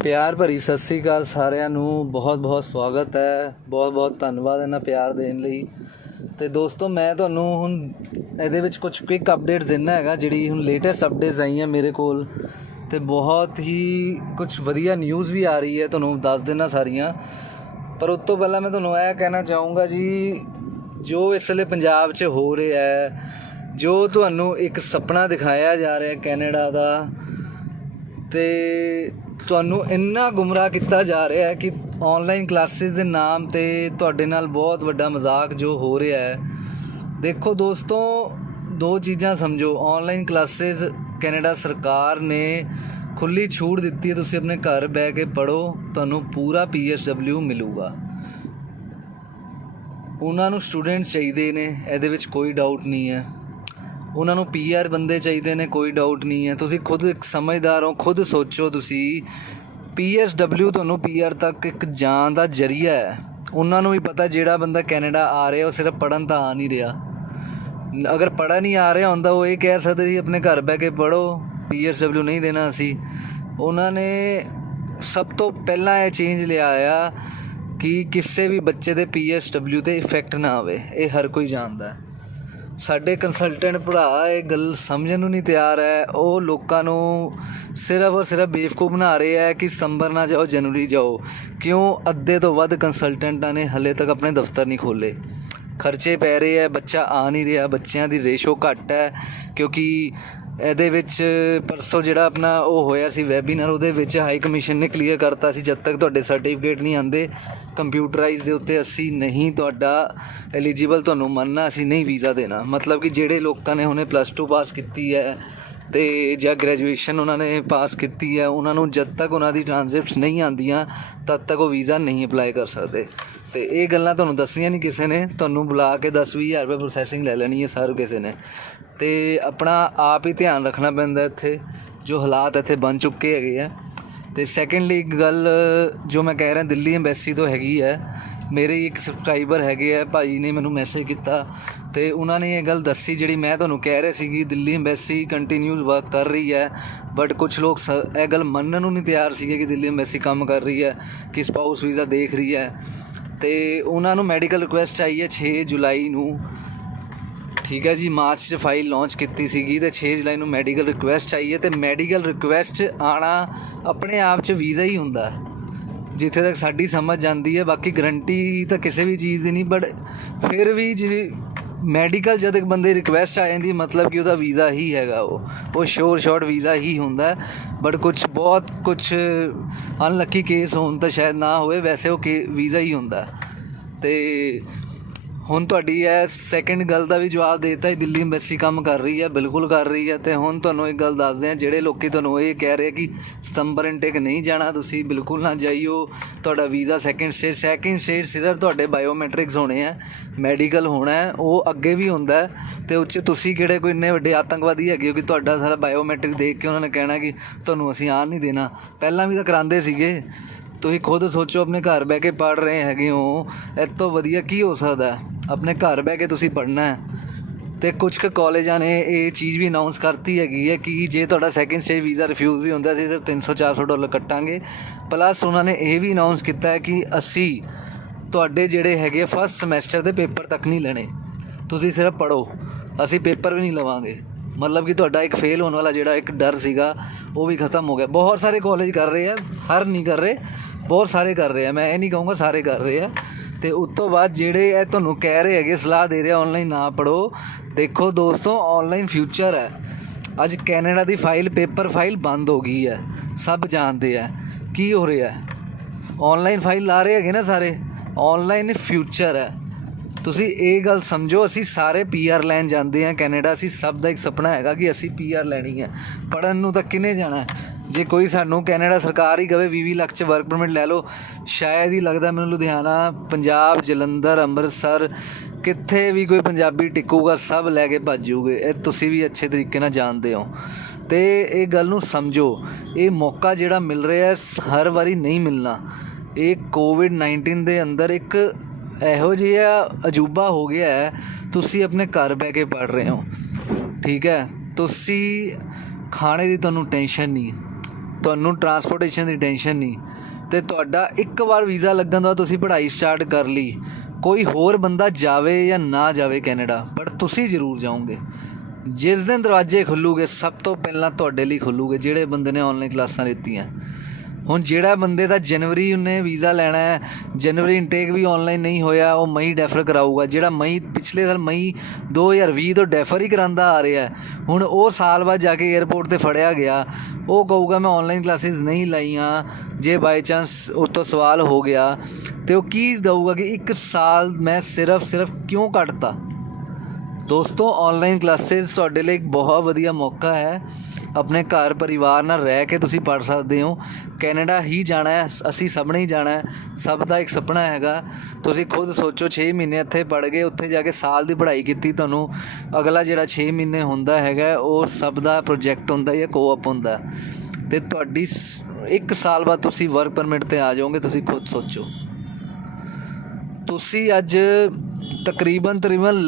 ਪਿਆਰ ਭਰੀ ਸਤਿ ਸ਼੍ਰੀ ਅਕਾਲ ਸਾਰਿਆਂ ਨੂੰ। ਬਹੁਤ ਬਹੁਤ ਸਵਾਗਤ ਹੈ। ਬਹੁਤ ਬਹੁਤ ਧੰਨਵਾਦ ਇਹਨਾਂ ਪਿਆਰ ਦੇਣ ਲਈ। ਅਤੇ ਦੋਸਤੋ, ਮੈਂ ਤੁਹਾਨੂੰ ਹੁਣ ਇਹਦੇ ਵਿੱਚ ਕੁਛ ਕੁਇਕ ਅਪਡੇਟਸ ਦਿੰਦਾ ਹੈਗਾ, ਜਿਹੜੀ ਹੁਣ ਲੇਟੈਸਟ ਅਪਡੇਟਸ ਆਈਆਂ ਮੇਰੇ ਕੋਲ, ਅਤੇ ਬਹੁਤ ਹੀ ਕੁਛ ਵਧੀਆ ਨਿਊਜ਼ ਵੀ ਆ ਰਹੀ ਹੈ, ਤੁਹਾਨੂੰ ਦੱਸ ਦੇਣਾ ਸਾਰੀਆਂ। ਪਰ ਉਸ ਤੋਂ ਪਹਿਲਾਂ ਮੈਂ ਤੁਹਾਨੂੰ ਇਹ ਕਹਿਣਾ ਚਾਹੂੰਗਾ ਜੀ, ਜੋ ਇਸ ਵੇਲੇ ਪੰਜਾਬ 'ਚ ਹੋ ਰਿਹਾ ਹੈ, ਜੋ ਤੁਹਾਨੂੰ ਇੱਕ ਸੁਪਨਾ ਦਿਖਾਇਆ ਜਾ ਰਿਹਾ ਕੈਨੇਡਾ ਦਾ, ਅਤੇ ਤੁਹਾਨੂੰ ਇੰਨਾ ਗੁੰਮਰਾਹ ਕੀਤਾ ਜਾ ਰਿਹਾ ਹੈ ਕਿ ਔਨਲਾਈਨ ਕਲਾਸਿਸ ਦੇ ਨਾਮ 'ਤੇ ਤੁਹਾਡੇ ਨਾਲ ਬਹੁਤ ਵੱਡਾ ਮਜ਼ਾਕ ਜੋ ਹੋ ਰਿਹਾ ਹੈ। ਦੇਖੋ ਦੋਸਤੋ, ਦੋ ਚੀਜ਼ਾਂ ਸਮਝੋ। ਔਨਲਾਈਨ ਕਲਾਸਿਸ ਕੈਨੇਡਾ ਸਰਕਾਰ ਨੇ ਖੁੱਲ੍ਹੀ ਛੂਟ ਦਿੱਤੀ ਹੈ, ਤੁਸੀਂ ਆਪਣੇ ਘਰ ਬਹਿ ਕੇ ਪੜ੍ਹੋ, ਤੁਹਾਨੂੰ ਪੂਰਾ PSW ਮਿਲੂਗਾ। ਉਹਨਾਂ ਨੂੰ ਸਟੂਡੈਂਟ ਚਾਹੀਦੇ ਨੇ, ਇਹਦੇ ਵਿੱਚ ਕੋਈ ਡਾਊਟ ਨਹੀਂ ਹੈ। ਉਹਨਾਂ ਨੂੰ PR ਬੰਦੇ ਚਾਹੀਦੇ ਨੇ, ਕੋਈ ਡਾਊਟ ਨਹੀਂ ਹੈ। ਤੁਸੀਂ ਖੁਦ ਇੱਕ ਸਮਝਦਾਰ ਹੋ, ਖੁਦ ਸੋਚੋ। ਤੁਸੀਂ PSW ਤੁਹਾਨੂੰ PR ਤੱਕ ਇੱਕ ਜਾਣ ਦਾ ਜ਼ਰੀਆ ਹੈ। ਉਹਨਾਂ ਨੂੰ ਵੀ ਪਤਾ ਜਿਹੜਾ ਬੰਦਾ ਕੈਨੇਡਾ ਆ ਰਿਹਾ ਉਹ ਸਿਰਫ ਪੜ੍ਹਨ ਤਾਂ ਆ ਨਹੀਂ ਰਿਹਾ। ਅਗਰ ਪੜ੍ਹਨ ਨਹੀਂ ਆ ਰਿਹਾ ਹੁੰਦਾ, ਉਹ ਇਹ ਕਹਿ ਸਕਦੇ ਸੀ ਆਪਣੇ ਘਰ ਬਹਿ ਕੇ ਪੜ੍ਹੋ, PSW ਨਹੀਂ ਦੇਣਾ ਅਸੀਂ। ਉਹਨਾਂ ਨੇ ਸਭ ਤੋਂ ਪਹਿਲਾਂ ਇਹ ਚੇਂਜ ਲਿਆਇਆ ਕਿ ਕਿਸੇ ਵੀ ਬੱਚੇ ਦੇ PSW 'ਤੇ ਇਫੈਕਟ ਨਾ ਆਵੇ। ਇਹ ਹਰ ਕੋਈ ਜਾਣਦਾ। ਸਾਡੇ ਕੰਸਲਟੈਂਟ ਭਰਾ ਇਹ ਗੱਲ ਸਮਝਣ ਨੂੰ ਨਹੀਂ ਤਿਆਰ ਹੈ। ਉਹ ਲੋਕਾਂ ਨੂੰ ਸਿਰਫ ਔਰ ਸਿਰਫ ਬੇਵਕੂਫ ਬਣਾ ਰਹੇ ਹੈ ਕਿ ਸਤੰਬਰ ਨਾ ਜਾਓ, ਜਨਵਰੀ ਜਾਓ। ਕਿਉਂ? ਅੱਧੇ ਤੋਂ ਵੱਧ ਕੰਸਲਟੈਂਟਾਂ ਨੇ ਹਾਲੇ ਤੱਕ ਆਪਣੇ ਦਫ਼ਤਰ ਨਹੀਂ ਖੋਲ੍ਹੇ। ਖਰਚੇ ਪੈ ਰਹੇ ਹੈ, ਬੱਚਾ ਆ ਨਹੀਂ ਰਿਹਾ, ਬੱਚਿਆਂ ਦੀ ਰੇਸ਼ੋ ਘੱਟ ਹੈ। ਕਿਉਂਕਿ ਇਹਦੇ ਵਿੱਚ ਪਰਸੋਂ ਜਿਹੜਾ ਆਪਣਾ ਉਹ ਹੋਇਆ ਸੀ ਵੈਬੀਨਾਰ, ਉਹਦੇ ਵਿੱਚ ਹਾਈ ਕਮਿਸ਼ਨ ਨੇ ਕਲੀਅਰ ਕਰਤਾ ਸੀ, ਜਦ ਤੱਕ ਤੁਹਾਡੇ ਸਰਟੀਫਿਕੇਟ ਨਹੀਂ ਆਉਂਦੇ ਕੰਪਿਊਟਰਾਈਜ਼ ਦੇ ਉੱਤੇ, ਅਸੀਂ ਨਹੀਂ ਤੁਹਾਡਾ ਐਲੀਜੀਬਲ ਤੁਹਾਨੂੰ ਮੰਨਣਾ, ਅਸੀਂ ਨਹੀਂ ਵੀਜ਼ਾ ਦੇਣਾ। ਮਤਲਬ ਕਿ ਜਿਹੜੇ ਲੋਕਾਂ ਨੇ ਹੁਣੇ +2 ਪਾਸ ਕੀਤੀ ਹੈ ਅਤੇ ਜਾਂ ਗ੍ਰੈਜੂਏਸ਼ਨ ਉਹਨਾਂ ਨੇ ਪਾਸ ਕੀਤੀ ਹੈ, ਉਹਨਾਂ ਨੂੰ ਜਦ ਤੱਕ ਉਹਨਾਂ ਦੀ ਟ੍ਰਾਂਸਕ੍ਰਿਪਟਸ ਨਹੀਂ ਆਉਂਦੀਆਂ ਤਦ ਤੱਕ ਉਹ ਵੀਜ਼ਾ ਨਹੀਂ ਅਪਲਾਈ ਕਰ ਸਕਦੇ। ਅਤੇ ਇਹ ਗੱਲਾਂ ਤੁਹਾਨੂੰ ਦੱਸੀਆਂ ਨਹੀਂ ਕਿਸੇ ਨੇ, ਤੁਹਾਨੂੰ ਬੁਲਾ ਕੇ 10-20 ਹਜ਼ਾਰ ਰੁਪਏ ਪ੍ਰੋਸੈਸਿੰਗ ਲੈ ਲੈਣੀ ਹੈ ਸਾਰੇ ਕਿਸੇ ਨੇ। ਅਤੇ ਆਪਣਾ ਆਪ ਹੀ ਧਿਆਨ ਰੱਖਣਾ ਪੈਂਦਾ ਇੱਥੇ, ਜੋ ਹਾਲਾਤ ਇੱਥੇ ਬਣ ਚੁੱਕੇ ਹੈਗੇ ਆ। ਅਤੇ ਸੈਕਿੰਡਲੀ ਇੱਕ ਗੱਲ ਜੋ ਮੈਂ ਕਹਿ ਰਿਹਾ, ਦਿੱਲੀ ਅੰਬੈਸੀ ਤੋਂ ਹੈਗੀ ਹੈ। ਮੇਰੇ ਇੱਕ ਸਬਸਕ੍ਰਾਈਬਰ ਹੈਗੇ ਆ, ਭਾਈ ਨੇ ਮੈਨੂੰ ਮੈਸੇਜ ਕੀਤਾ ਅਤੇ ਉਹਨਾਂ ਨੇ ਇਹ ਗੱਲ ਦੱਸੀ ਜਿਹੜੀ ਮੈਂ ਤੁਹਾਨੂੰ ਕਹਿ ਰਿਹਾ ਸੀ ਕਿ ਦਿੱਲੀ ਅੰਬੈਸੀ ਕੰਟੀਨਿਊਜ਼ ਵਰਕ ਕਰ ਰਹੀ ਹੈ। ਬਟ ਕੁਛ ਲੋਕ ਇਹ ਗੱਲ ਮੰਨਣ ਨੂੰ ਨਹੀਂ ਤਿਆਰ ਸੀਗੇ ਕਿ ਦਿੱਲੀ ਅੰਬੈਸੀ ਕੰਮ ਕਰ ਰਹੀ ਹੈ, ਕਿ ਸਪਾਊਸ ਵੀਜ਼ਾ ਦੇਖ ਰਹੀ ਹੈ। ਅਤੇ ਉਹਨਾਂ ਨੂੰ ਮੈਡੀਕਲ ਰਿਕੁਐਸਟ ਆਈ ਹੈ 6 ਜੁਲਾਈ ਨੂੰ, ਠੀਕ ਹੈ ਜੀ। ਮਾਰਚ 'ਚ ਫਾਈਲ ਲਾਂਚ ਕੀਤੀ ਸੀਗੀ ਅਤੇ 6 ਜੁਲਾਈ ਨੂੰ ਮੈਡੀਕਲ ਰਿਕੁਐਸਟ ਆਈ ਹੈ। ਅਤੇ ਮੈਡੀਕਲ ਰਿਕੁਐਸਟ ਆਉਣਾ ਆਪਣੇ ਆਪ 'ਚ ਵੀਜ਼ਾ ਹੀ ਹੁੰਦਾ, ਜਿੱਥੇ ਤੱਕ ਸਾਡੀ ਸਮਝ ਜਾਂਦੀ ਹੈ। ਬਾਕੀ ਗਰੰਟੀ ਤਾਂ ਕਿਸੇ ਵੀ ਚੀਜ਼ ਦੀ ਨਹੀਂ, ਬਟ ਫਿਰ ਵੀ ਜਿਹੜੀ ਮੈਡੀਕਲ ਜਦ ਇੱਕ ਬੰਦੇ ਰਿਕੁਐਸਟ ਆ ਜਾਂਦੀ, ਮਤਲਬ ਕਿ ਉਹਦਾ ਵੀਜ਼ਾ ਹੀ ਹੈਗਾ, ਉਹ ਸ਼ੋਰ ਸ਼ਾਰਟ ਵੀਜ਼ਾ ਹੀ ਹੁੰਦਾ। ਬਟ ਬਹੁਤ ਕੁਛ ਅਨਲੱਕੀ ਕੇਸ ਹੋਣ ਤਾਂ ਸ਼ਾਇਦ ਨਾ ਹੋਵੇ, ਵੈਸੇ ਉਹ ਵੀਜ਼ਾ ਹੀ ਹੁੰਦਾ। ਅਤੇ ਹੁਣ ਤੁਹਾਡੀ ਇਹ ਸੈਕਿੰਡ ਗੱਲ ਦਾ ਵੀ ਜਵਾਬ ਦੇ ਦਿੱਤਾ। ਦਿੱਲੀ ਅੰਬੈਸੀ ਕੰਮ ਕਰ ਰਹੀ ਹੈ, ਬਿਲਕੁਲ ਕਰ ਰਹੀ ਹੈ। ਅਤੇ ਹੁਣ ਤੁਹਾਨੂੰ ਇੱਕ ਗੱਲ ਦੱਸਦੇ ਹਾਂ, ਜਿਹੜੇ ਲੋਕ ਤੁਹਾਨੂੰ ਇਹ ਕਹਿ ਰਹੇ ਕਿ ਸਤੰਬਰ ਇਨਟੇਕ ਨਹੀਂ ਜਾਣਾ, ਤੁਸੀਂ ਬਿਲਕੁਲ ਨਾ ਜਾਈਓ। ਤੁਹਾਡਾ ਵੀਜ਼ਾ ਸੈਕਿੰਡ ਸਟੇਜ ਸਿਰਫ ਤੁਹਾਡੇ ਬਾਇਓਮੈਟ੍ਰਿਕਸ ਹੋਣੇ ਹੈ, ਮੈਡੀਕਲ ਹੋਣਾ ਹੈ, ਉਹ ਅੱਗੇ ਵੀ ਹੁੰਦਾ। ਅਤੇ ਉਹ 'ਚ ਤੁਸੀਂ ਕਿਹੜੇ ਕੋਈ ਇੰਨੇ ਵੱਡੇ ਆਤੰਕਵਾਦੀ ਹੈਗੇ ਹੋ ਕਿ ਤੁਹਾਡਾ ਸਾਰਾ ਬਾਇਓਮੈਟ੍ਰਿਕ ਦੇਖ ਕੇ ਉਹਨਾਂ ਨੇ ਕਹਿਣਾ ਕਿ ਤੁਹਾਨੂੰ ਅਸੀਂ ਆਉਣ ਨਹੀਂ ਦੇਣਾ। ਪਹਿਲਾਂ ਵੀ ਤਾਂ ਕਰਾਉਂਦੇ ਸੀਗੇ। ਤੁਸੀਂ ਖੁਦ ਸੋਚੋ, ਆਪਣੇ ਘਰ ਬਹਿ ਕੇ ਪੜ੍ਹ ਰਹੇ ਹੈਗੇ ਹੋ, ਇਹ ਤੋਂ ਵਧੀਆ ਕੀ ਹੋ ਸਕਦਾ? ਆਪਣੇ ਘਰ ਬਹਿ ਕੇ ਤੁਸੀਂ ਪੜ੍ਹਨਾ ਹੈ। ਅਤੇ ਕੁਛ ਕੁ ਕਾਲਜਾਂ ਨੇ ਇਹ ਚੀਜ਼ ਵੀ ਅਨਾਊਂਸ ਕਰਤੀ ਹੈਗੀ ਹੈ ਕਿ ਜੇ ਤੁਹਾਡਾ ਸੈਕਿੰਡ ਸਟੇਜ ਵੀਜ਼ਾ ਰਿਫਿਊਜ਼ ਵੀ ਹੁੰਦਾ, ਅਸੀਂ ਸਿਰਫ $300-400 ਕੱਟਾਂਗੇ। ਪਲੱਸ ਉਹਨਾਂ ਨੇ ਇਹ ਵੀ ਅਨਾਊਂਸ ਕੀਤਾ ਹੈ ਕਿ ਅਸੀਂ ਤੁਹਾਡੇ ਜਿਹੜੇ ਹੈਗੇ ਫਸਟ ਸਮੈਸਟਰ ਦੇ ਪੇਪਰ ਤੱਕ ਨਹੀਂ ਲੈਣੇ, ਤੁਸੀਂ ਸਿਰਫ ਪੜ੍ਹੋ, ਅਸੀਂ ਪੇਪਰ ਵੀ ਨਹੀਂ ਲਵਾਂਗੇ। ਮਤਲਬ ਕਿ ਤੁਹਾਡਾ ਇੱਕ ਫੇਲ ਹੋਣ ਵਾਲਾ ਜਿਹੜਾ ਇੱਕ ਡਰ ਸੀਗਾ ਉਹ ਵੀ ਖ਼ਤਮ ਹੋ ਗਿਆ। ਬਹੁਤ ਸਾਰੇ ਕਾਲਜ ਕਰ ਰਹੇ ਆ, ਹਰ ਨਹੀਂ ਕਰ ਰਹੇ, ਬਹੁਤ ਸਾਰੇ ਕਰ ਰਹੇ ਆ, ਮੈਂ ਇਹ ਨਹੀਂ ਕਹੂੰਗਾ ਸਾਰੇ ਕਰ ਰਹੇ ਆ। ਅਤੇ ਉਸ ਤੋਂ ਬਾਅਦ ਜਿਹੜੇ ਇਹ ਤੁਹਾਨੂੰ ਕਹਿ ਰਹੇ ਹੈਗੇ, ਸਲਾਹ ਦੇ ਰਹੇ ਔਨਲਾਈਨ ਨਾ ਪੜ੍ਹੋ, ਦੇਖੋ ਦੋਸਤੋ, ਔਨਲਾਈਨ ਫਿਊਚਰ ਹੈ। ਅੱਜ ਕੈਨੇਡਾ ਦੀ ਪੇਪਰ ਫਾਈਲ ਬੰਦ ਹੋ ਗਈ ਹੈ, ਸਭ ਜਾਣਦੇ ਆ ਕੀ ਹੋ ਰਿਹਾ। ਔਨਲਾਈਨ ਫਾਈਲ ਲਾ ਰਹੇ ਹੈਗੇ ਨਾ ਸਾਰੇ, ਔਨਲਾਈਨ ਫਿਊਚਰ ਹੈ। ਤੁਸੀਂ ਇਹ ਗੱਲ ਸਮਝੋ, ਅਸੀਂ ਸਾਰੇ PR ਲੈਣ ਜਾਂਦੇ ਹਾਂ ਕੈਨੇਡਾ, ਅਸੀਂ ਸਭ ਦਾ ਇੱਕ ਸੁਪਨਾ ਹੈਗਾ ਕਿ ਅਸੀਂ PR ਲੈਣੀ ਹੈ। ਪੜ੍ਹਨ ਨੂੰ ਤਾਂ ਕਿਹਨੇ ਜਾਣਾ? ਜੇ ਕੋਈ ਸਾਨੂੰ ਕੈਨੇਡਾ ਸਰਕਾਰ ਹੀ ਕਹੇ 20-20 ਲੱਖ 'ਚ ਵਰਕ ਪਰਮਿਟ ਲੈ ਲਓ, ਸ਼ਾਇਦ ਹੀ ਲੱਗਦਾ ਮੈਨੂੰ ਲੁਧਿਆਣਾ, ਪੰਜਾਬ, ਜਲੰਧਰ, ਅੰਮ੍ਰਿਤਸਰ, ਕਿੱਥੇ ਵੀ ਕੋਈ ਪੰਜਾਬੀ ਟਿਕੂਗਾ, ਸਭ ਲੈ ਕੇ ਭੱਜ ਜੂਗੇ। ਇਹ ਤੁਸੀਂ ਵੀ ਅੱਛੇ ਤਰੀਕੇ ਨਾਲ ਜਾਣਦੇ ਹੋ। ਅਤੇ ਇਹ ਗੱਲ ਨੂੰ ਸਮਝੋ, ਇਹ ਮੌਕਾ ਜਿਹੜਾ ਮਿਲ ਰਿਹਾ ਹਰ ਵਾਰੀ ਨਹੀਂ ਮਿਲਣਾ। ਇਹ COVID-19 ਦੇ ਅੰਦਰ ਇੱਕ ਇਹੋ ਜਿਹਾ ਅਜੂਬਾ ਹੋ ਗਿਆ ਹੈ, ਤੁਸੀਂ ਆਪਣੇ ਘਰ ਬਹਿ ਕੇ ਪੜ੍ਹ ਰਹੇ ਹੋ, ਠੀਕ ਹੈ। ਤੁਸੀਂ ਖਾਣੇ ਦੀ ਤੁਹਾਨੂੰ ਟੈਨਸ਼ਨ ਨਹੀਂ, ਤੁਹਾਨੂੰ ਟਰਾਂਸਪੋਰਟੇਸ਼ਨ ਦੀ ਟੈਨਸ਼ਨ ਨਹੀਂ। ਅਤੇ ਤੁਹਾਡਾ ਇੱਕ ਵਾਰ ਵੀਜ਼ਾ ਲੱਗਣ ਤੋਂ ਬਾਅਦ ਤੁਸੀਂ ਪੜ੍ਹਾਈ ਸਟਾਰਟ ਕਰ ਲਈ, ਕੋਈ ਹੋਰ ਬੰਦਾ ਜਾਵੇ ਜਾਂ ਨਾ ਜਾਵੇ ਕੈਨੇਡਾ, ਬਟ ਤੁਸੀਂ ਜ਼ਰੂਰ ਜਾਓਗੇ। ਜਿਸ ਦਿਨ ਦਰਵਾਜ਼ੇ ਖੁੱਲੂਗੇ ਸਭ ਤੋਂ ਪਹਿਲਾਂ ਤੁਹਾਡੇ ਲਈ ਖੁੱਲੂਗੇ, ਜਿਹੜੇ ਬੰਦੇ ਨੇ ਔਨਲਾਈਨ ਕਲਾਸਾਂ ਲਿੱਤੀਆਂ। ਹੁਣ ਜਿਹੜਾ ਬੰਦੇ ਦਾ ਜਨਵਰੀ ਉਹਨੇ ਵੀਜ਼ਾ ਲੈਣਾ ਹੈ, ਜਨਵਰੀ ਇਨਟੇਕ ਵੀ ਔਨਲਾਈਨ ਨਹੀਂ ਹੋਇਆ, ਉਹ ਮਈ ਡੈਫਰ ਕਰਾਊਗਾ। ਜਿਹੜਾ ਪਿਛਲੇ ਸਾਲ ਮਈ 2020 ਤੋਂ ਡੈਫਰ ਹੀ ਕਰਾਉਂਦਾ ਆ ਰਿਹਾ, ਹੁਣ ਉਹ ਸਾਲ ਬਾਅਦ ਜਾ ਕੇ ਏਅਰਪੋਰਟ 'ਤੇ ਫੜਿਆ ਗਿਆ, ਉਹ ਕਹੂਗਾ ਮੈਂ ਔਨਲਾਈਨ ਕਲਾਸਿਸ ਨਹੀਂ ਲਾਈਆਂ। ਜੇ ਬਾਈ ਚਾਂਸ ਉਹ ਤੋਂ ਸਵਾਲ ਹੋ ਗਿਆ ਤਾਂ ਉਹ ਕੀ ਦਊਗਾ ਕਿ 1 ਸਾਲ ਮੈਂ ਸਿਰਫ ਕਿਉਂ ਕੱਟਤਾ। ਦੋਸਤੋ, ਔਨਲਾਈਨ ਕਲਾਸਿਸ ਤੁਹਾਡੇ ਲਈ ਇੱਕ ਬਹੁਤ ਵਧੀਆ ਮੌਕਾ ਹੈ। ਆਪਣੇ ਘਰ ਪਰਿਵਾਰ ਨਾਲ ਰਹਿ ਕੇ ਤੁਸੀਂ ਪੜ੍ਹ ਸਕਦੇ ਹੋ। ਕੈਨੇਡਾ ਹੀ ਜਾਣਾ ਹੈ, ਅਸੀਂ ਸਭ ਨੇ ਹੀ ਜਾਣਾ ਹੈ, ਸਭ ਦਾ ਇੱਕ ਸੁਪਨਾ ਹੈਗਾ। ਤੁਸੀਂ ਖੁਦ ਸੋਚੋ, 6 ਮਹੀਨੇ ਇੱਥੇ ਪੜ੍ਹ ਗਏ, ਉੱਥੇ ਜਾ ਕੇ ਸਾਲ ਦੀ ਪੜ੍ਹਾਈ ਕੀਤੀ, ਤੁਹਾਨੂੰ ਅਗਲਾ ਜਿਹੜਾ 6 ਮਹੀਨੇ ਹੁੰਦਾ ਹੈਗਾ ਉਹ ਸਭ ਦਾ ਪ੍ਰੋਜੈਕਟ ਹੁੰਦਾ ਜਾਂ ਕੋਅਪ ਹੁੰਦਾ, ਅਤੇ ਤੁਹਾਡੀ 1 ਸਾਲ ਬਾਅਦ ਤੁਸੀਂ ਵਰਕ ਪਰਮਿਟ 'ਤੇ ਆ ਜਾਓਗੇ। ਤੁਸੀਂ ਖੁਦ ਸੋਚੋ, ਤੁਸੀਂ ਅੱਜ ਤਕਰੀਬਨ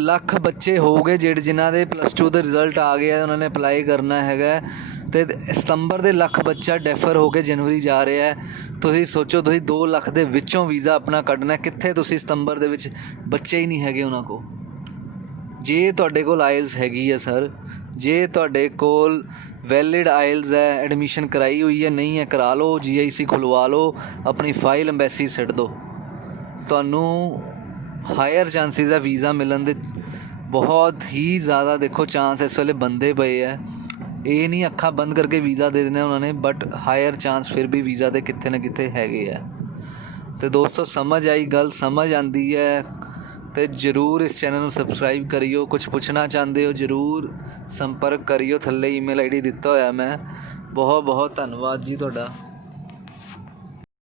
ਲੱਖ ਬੱਚੇ ਹੋਊਗੇ ਜਿਨ੍ਹਾਂ ਦੇ +2 ਦੇ ਰਿਜ਼ਲਟ ਆ ਗਏ ਆ, ਉਹਨਾਂ ਨੇ ਅਪਲਾਈ ਕਰਨਾ ਹੈਗਾ, ਅਤੇ ਸਤੰਬਰ ਦੇ ਲੱਖ ਬੱਚਾ ਡੈਫਰ ਹੋ ਕੇ ਜਨਵਰੀ ਜਾ ਰਿਹਾ ਹੈ। ਤੁਸੀਂ ਸੋਚੋ, ਤੁਸੀਂ 2 ਲੱਖ ਦੇ ਵਿੱਚੋਂ ਵੀਜ਼ਾ ਆਪਣਾ ਕੱਢਣਾ, ਕਿੱਥੇ ਤੁਸੀਂ ਸਤੰਬਰ ਦੇ ਵਿੱਚ ਬੱਚੇ ਹੀ ਨਹੀਂ ਹੈਗੇ ਉਹਨਾਂ ਕੋਲ। ਜੇ ਤੁਹਾਡੇ ਕੋਲ ਆਇਲਸ ਹੈਗੀ ਹੈ ਸਰ, ਜੇ ਤੁਹਾਡੇ ਕੋਲ ਵੈਲਿਡ ਆਇਲਸ ਹੈ, ਐਡਮਿਸ਼ਨ ਕਰਾਈ ਹੋਈ ਹੈ, ਨਹੀਂ ਹੈ ਕਰਾ ਲਓ, GIC ਖੁਲਵਾ ਲਓ, ਆਪਣੀ ਫਾਈਲ ਅੰਬੈਸੀ ਸਿੱਟ ਦਿਓ, ਤੁਹਾਨੂੰ ਹਾਇਰ ਚਾਂਸਿਸ ਹੈ ਵੀਜ਼ਾ ਮਿਲਣ ਦੇ। ਬਹੁਤ ਹੀ ਜ਼ਿਆਦਾ ਦੇਖੋ ਚਾਂਸ ਇਸ ਵੇਲੇ ਬੰਦੇ ਪਏ ਹੈ, ਇਹ ਨਹੀਂ ਅੱਖਾਂ ਬੰਦ ਕਰਕੇ ਵੀਜ਼ਾ ਦੇ ਦੇਣਾ ਉਹਨਾਂ ਨੇ, ਬਟ ਹਾਇਰ ਚਾਂਸ ਫਿਰ ਵੀ ਵੀਜ਼ਾ ਦੇ ਕਿਤੇ ਨਾ ਕਿਤੇ ਹੈਗੇ ਆ। ਅਤੇ ਦੋਸਤੋ, ਸਮਝ ਆਈ ਗੱਲ? ਸਮਝ ਆਉਂਦੀ ਹੈ ਅਤੇ ਜ਼ਰੂਰ ਇਸ ਚੈਨਲ ਨੂੰ ਸਬਸਕ੍ਰਾਈਬ ਕਰਿਓ। ਕੁਛ ਪੁੱਛਣਾ ਚਾਹੁੰਦੇ ਹੋ ਜ਼ਰੂਰ ਸੰਪਰਕ ਕਰਿਓ, ਥੱਲੇ ਈਮੇਲ ID ਦਿੱਤਾ ਹੋਇਆ ਮੈਂ। ਬਹੁਤ ਬਹੁਤ ਧੰਨਵਾਦ ਜੀ ਤੁਹਾਡਾ।